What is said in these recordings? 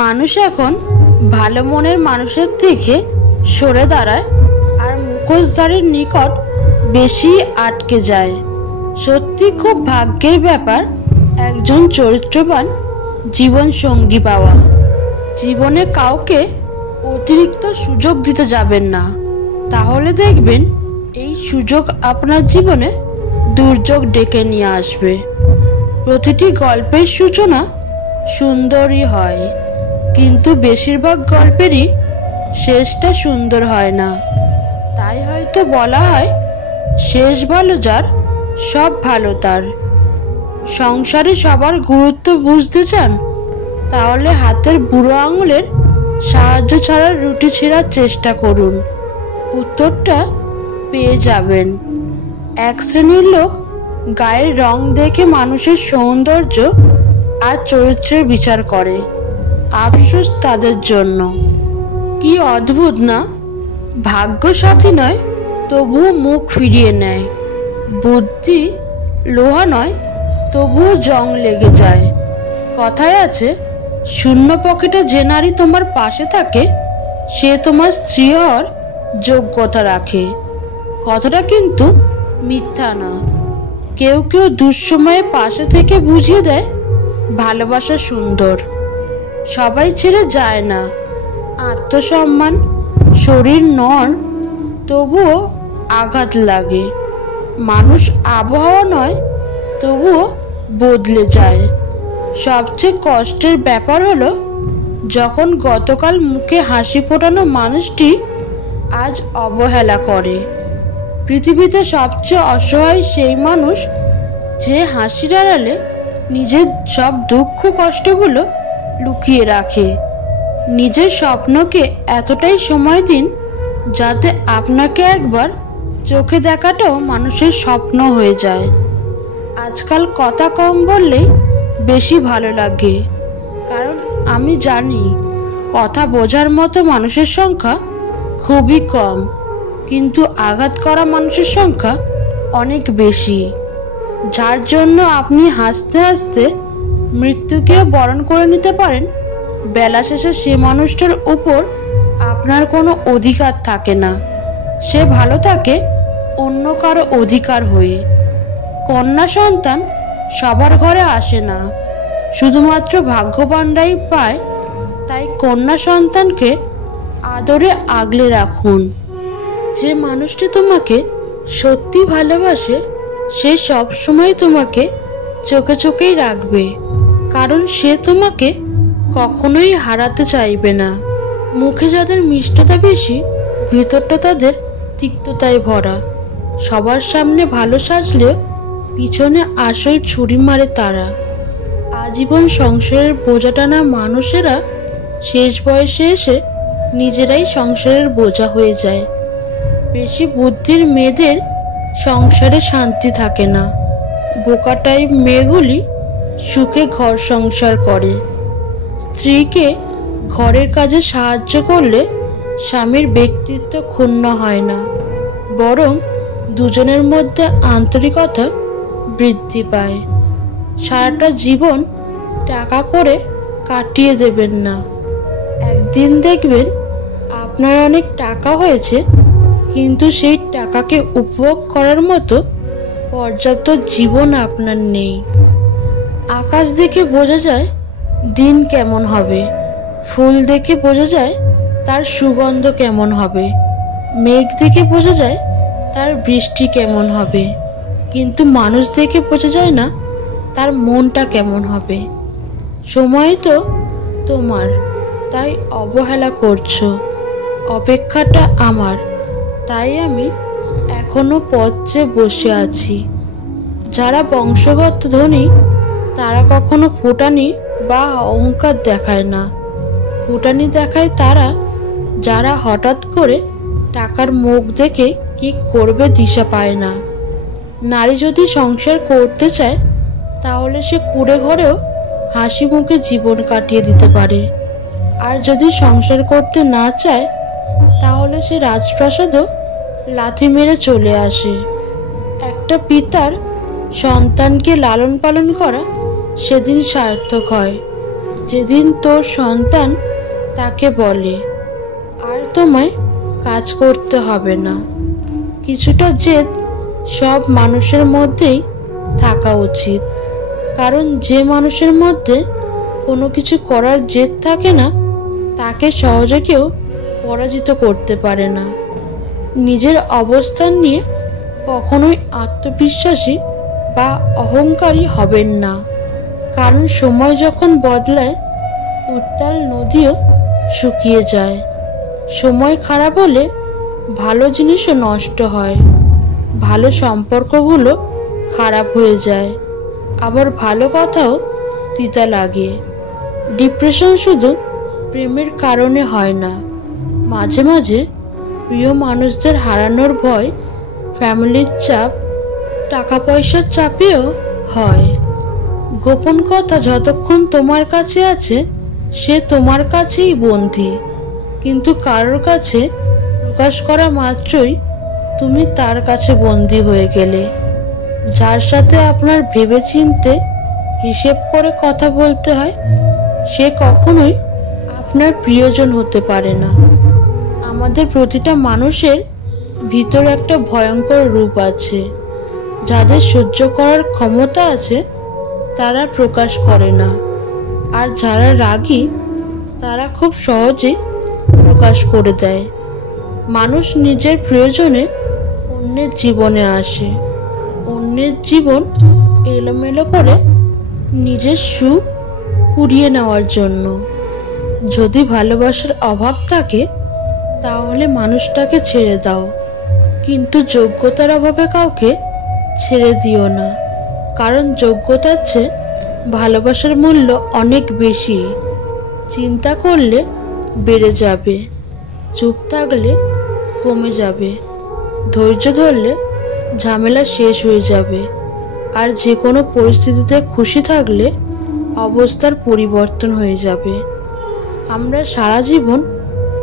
মানুষ এখন ভালো মনের মানুষের থেকে সরে দাঁড়ায় আর মুখোশধারীর নিকট বেশি আটকে যায়। সত্যি খুব ভাগ্যের ব্যাপার একজন চরিত্রবান জীবন সঙ্গী পাওয়া। জীবনে কাউকে অতিরিক্ত সুযোগ দিতে যাবেন না, তাহলে দেখবেন এই সুযোগ আপনার জীবনে দুর্যোগ ডেকে নিয়ে আসবে। প্রতিটি গল্পের সূচনা সুন্দরই হয়, কিন্তু বেশিরভাগ গল্পেরই শেষটা সুন্দর হয় না। তাই হয়তো বলা হয়, শেষ ভালো যার সব ভালো তার। সংসারে সবার গুরুত্ব বুঝতে চান? তাহলে হাতের বুড়ো আঙুলের সাহায্য ছাড়া রুটি ছেঁড়ার চেষ্টা করুন, উত্তরটা পেয়ে যাবেন। এক শ্রেণীর লোক গায়ের রং দেখে মানুষের সৌন্দর্য আর চরিত্রের বিচার করে। আফসোস তাদের জন্য। কি অদ্ভুত না, ভাগ্য সাথী নয় তবুও মুখ ফিরিয়ে নেয়। বুদ্ধি লোহা নয় তবুও জং লেগে যায়। কথায় আছে, শূন্য পকেটে যে নারী তোমার পাশে থাকে সে তোমার স্ত্রী হওয়ার যোগ্যতা রাখে। কথাটা কিন্তু মিথ্যা না। কেউ কেউ দুঃসময়ে পাশে থেকে বুঝিয়ে দেয় ভালোবাসা সুন্দর। সবাই ছেড়ে যায় না। আত্মসম্মান, শরীর নন, তবুও আঘাত লাগে। মানুষ আবহাওয়া নয়, তবুও বদলে যায়। সবচেয়ে কষ্টের ব্যাপার হলো যখন গতকাল মুখে হাসি ফোটানো মানুষটি আজ অবহেলা করে। পৃথিবীতে সবচেয়ে অসহায় সেই মানুষ যে হাসির আড়ালে নিজের সব দুঃখ কষ্টগুলো লুকিয়ে রাখে। নিজের স্বপ্নকে এতটাই সময় দিন যাতে আপনাকে একবার চোখে দেখাটাও মানুষের স্বপ্ন হয়ে যায়। আজকাল কথা কম বললেই বেশি ভালো লাগে, কারণ আমি জানি কথা বোঝার মতো মানুষের সংখ্যা খুবই কম, কিন্তু আঘাত করা মানুষের সংখ্যা অনেক বেশি। যার জন্য আপনি হাসতে হাসতে মৃত্যুকেও বরণ করে নিতে পারেন, বেলা শেষে সে মানুষটার উপর আপনার কোনো অধিকার থাকে না। সে ভালো থাকে অন্য কারো অধিকার হয়ে। কন্যা সন্তান সবার ঘরে আসে না, শুধুমাত্র ভাগ্যবানরাই পায়। তাই কন্যা সন্তানকে আদরে আগলে রাখুন। যে মানুষটি তোমাকে সত্যি ভালোবাসে সে সবসময় তোমাকে চোখে চোখেই রাখবে, কারণ সে তোমাকে কখনোই হারাতে চাইবে না। মুখে যাদের মিষ্টতা বেশি, ভিতরটা তাদের তিক্ততায় ভরা। সবার সামনে ভালো সাজলেও পিছনে আসল ছুরি মারে তারা। আজীবন সংসারের বোঝা টানা মানুষেরা শেষ বয়সে এসে নিজেরাই সংসারের বোঝা হয়ে যায়। বেশি বুদ্ধির মেয়েদের সংসারে শান্তি থাকে না। বোকা টাইপ মেয়েগুলি সুখে ঘর সংসার করে। স্ত্রীকে ঘরের কাজে সাহায্য করলে স্বামীর ব্যক্তিত্ব ক্ষুণ্ণ হয় না, বরং দুজনের মধ্যে আন্তরিকতা বৃদ্ধি পায়। সারাটা জীবন টাকা করে কাটিয়ে দেবেন না। একদিন দেখবেন আপনার অনেক টাকা হয়েছে, কিন্তু সেই টাকাকে উপভোগ করার মতো পর্যাপ্ত জীবন আপনার নেই। আকাশ দেখে বোঝা যায় দিন কেমন হবে, ফুল দেখে বোঝা যায় তার সুগন্ধ কেমন হবে, মেঘ দেখে বোঝা যায় তার বৃষ্টি কেমন হবে, কিন্তু মানুষ দেখে বোঝা যায় না তার মনটা কেমন হবে। সময় তো তোমার, তাই অবহেলা করছো। অপেক্ষাটা আমার, তাই আমি এখনো পথ চেয়ে বসে আছি। যারা বংশগত ধনী তারা কখনো ফুটানি বা অহংকার দেখায় না। ফুটানি দেখায় তারা যারা হঠাৎ করে টাকার মুখ দেখে কি করবে দিশা পায় না। নারী যদি সংসার করতে চায় তাহলে সে কুঁড়ে ঘরেও হাসি মুখে জীবন কাটিয়ে দিতে পারে, আর যদি সংসার করতে না চায় তাহলে সে রাজপ্রাসাদও লাথি মেরে চলে আসে। একটা পিতার সন্তানকে লালন পালন করা সেদিন সার্থক হয় যেদিন তোর সন্তান তাকে বলে আর তোমায় কাজ করতে হবে না। কিছুটা জেদ সব মানুষের মধ্যেই থাকা উচিত, কারণ যে মানুষের মধ্যে কোনো কিছু করার জেদ থাকে না তাকে সহজে কেউ পরাজিত করতে পারে না। নিজের অবস্থান নিয়ে কখনোই আত্মবিশ্বাসী বা অহংকারী হবেন না, কারণ সময় যখন বদলায় উত্তাল নদীও শুকিয়ে যায়। সময় খারাপ হলে ভালো জিনিসও নষ্ট হয়, ভালো সম্পর্কগুলো খারাপ হয়ে যায়, আবার ভালো কথাও তিতা লাগে। ডিপ্রেশন শুধু প্রেমের কারণে হয় না, মাঝে মাঝে প্রিয় মানুষদের হারানোর ভয়, ফ্যামিলির চাপ, টাকা পয়সার চাপেও হয়। গোপন কথা যতক্ষণ তোমার কাছে আছে সে তোমার কাছেই বন্দী, কিন্তু কারোর কাছে প্রকাশ করা মাত্রই তুমি তার কাছে বন্দী হয়ে গেলে। যার সাথে আপনার ভেবেচিন্তে হিসেব করে কথা বলতে হয় সে কখনোই আপনার প্রিয়জন হতে পারে না। আমাদের প্রতিটা মানুষের ভিতর একটা ভয়ঙ্কর রূপ আছে। যাদের সহ্য করার ক্ষমতা আছে তারা প্রকাশ করে না, আর যারা রাগী তারা খুব সহজেই প্রকাশ করে দেয়। মানুষ নিজের প্রয়োজনে অন্যের জীবনে আসে, অন্যের জীবন এলোমেলো করে নিজের সুখ কুড়িয়ে নেওয়ার জন্য। যদি ভালোবাসার অভাব থাকে তাহলে মানুষটাকে ছেড়ে দাও, কিন্তু যোগ্যতার অভাবে কাউকে ছেড়ে দিও না, কারণ যোগ্যতার চেয়ে ভালোবাসার মূল্য অনেক বেশি। চিন্তা করলে বেড়ে যাবে, চুপ থাকলে কমে যাবে, ধৈর্য ধরলে ঝামেলা শেষ হয়ে যাবে, আর যে কোনো পরিস্থিতিতে খুশি থাকলে অবস্থার পরিবর্তন হয়ে যাবে। আমরা সারা জীবন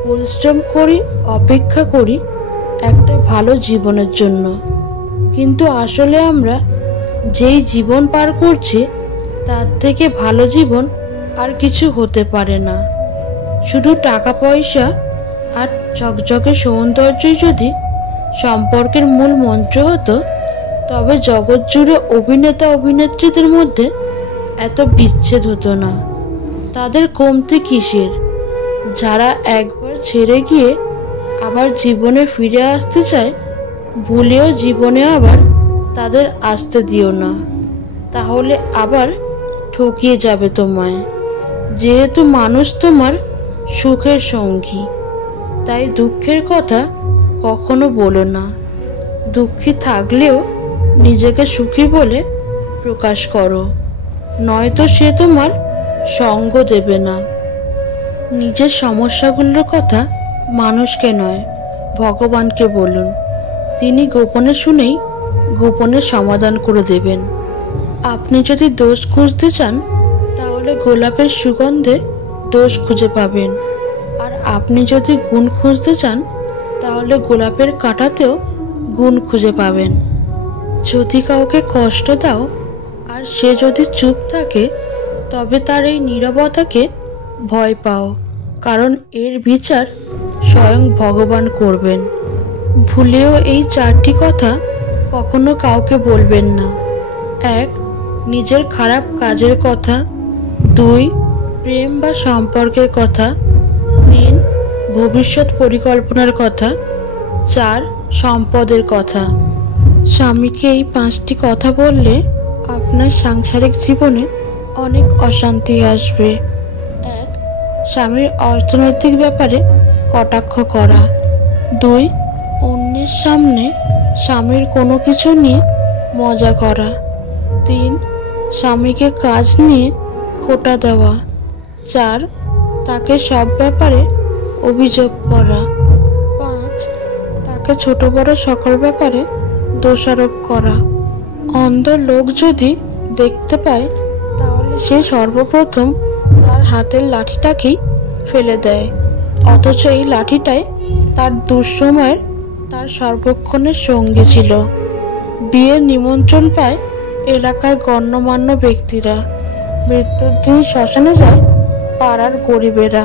পরিশ্রম করি, অপেক্ষা করি একটা ভালো জীবনের জন্য, কিন্তু আসলে আমরা যেই জীবন পার করছি তার থেকে ভালো জীবন আর কিছু হতে পারে না। শুধু টাকা পয়সা আর ঝকঝকে সৌন্দর্যই যদি সম্পর্কের মূল মন্ত্র হতো তবে জগৎ জুড়ে অভিনেতা অভিনেত্রীদের মধ্যে এত বিচ্ছেদ হতো না। তাদের কমতি কিসের? যারা একবার ছেড়ে গিয়ে আবার জীবনে ফিরে আসতে চায়, ভুলেও জীবনে আবার তাদের আসতে দিও না, তাহলে আবার ঠকিয়ে যাবে তোমায়। যেহেতু মানুষ তোমার সুখের সঙ্গী, তাই দুঃখের কথা কখনো বলো না। দুঃখী থাকলেও নিজেকে সুখী বলে প্রকাশ করো, নয়তো সে তোমার সঙ্গ দেবে না। নিজের সমস্যাগুলোর কথা মানুষকে নয় ভগবানকে বলুন, তিনি গোপনে শুনেই গোপনে সমাধান করে দেবেন। আপনি যদি দোষ খুঁজতে চান তাহলে গোলাপের সুগন্ধে দোষ খুঁজে পাবেন, আর আপনি যদি গুণ খুঁজতে চান তাহলে গোলাপের কাঁটাতেও গুণ খুঁজে পাবেন। যদি কাউকে কষ্ট দাও আর সে যদি চুপ থাকে তবে তার এই নীরবতাকে ভয় পাও, কারণ এর বিচার স্বয়ং ভগবান করবেন। ভুলেও এই 4টি কথা কখনো কাউকে বলবেন না। 1. নিজের খারাপ কাজের কথা। 2. প্রেম বা সম্পর্কের কথা। 3. ভবিষ্যৎ পরিকল্পনার কথা। 4. সম্পদের কথা। স্বামীকে এই 5টি কথা বললে আপনার সাংসারিক জীবনে অনেক অশান্তি আসবে। 1. স্বামীর অর্থনৈতিক ব্যাপারে কটাক্ষ করা। 2. অন্যের সামনে স্বামীর কোনো কিছু নিয়ে মজা করা। 3. স্বামীকে কাজ নিয়ে খোঁটা দেওয়া। 4. তাকে সব ব্যাপারে অভিযোগ করা। 5. তাকে ছোট বড় সকল ব্যাপারে দোষারোপ করা। অন্ধ লোক যদি দেখতে পায় তাহলে সে সর্বপ্রথম তার হাতের লাঠিটাকেই ফেলে দেয়, অথচ এই লাঠিটাই তার দুঃসময়ের তার সর্বক্ষণের সঙ্গী ছিল। বিয়ের নিমন্ত্রণ পায় এলাকার গণ্যমান্য ব্যক্তিরা, মৃত্যুর দিন শ্মশানে যায় পাড়ার গরিবেরা।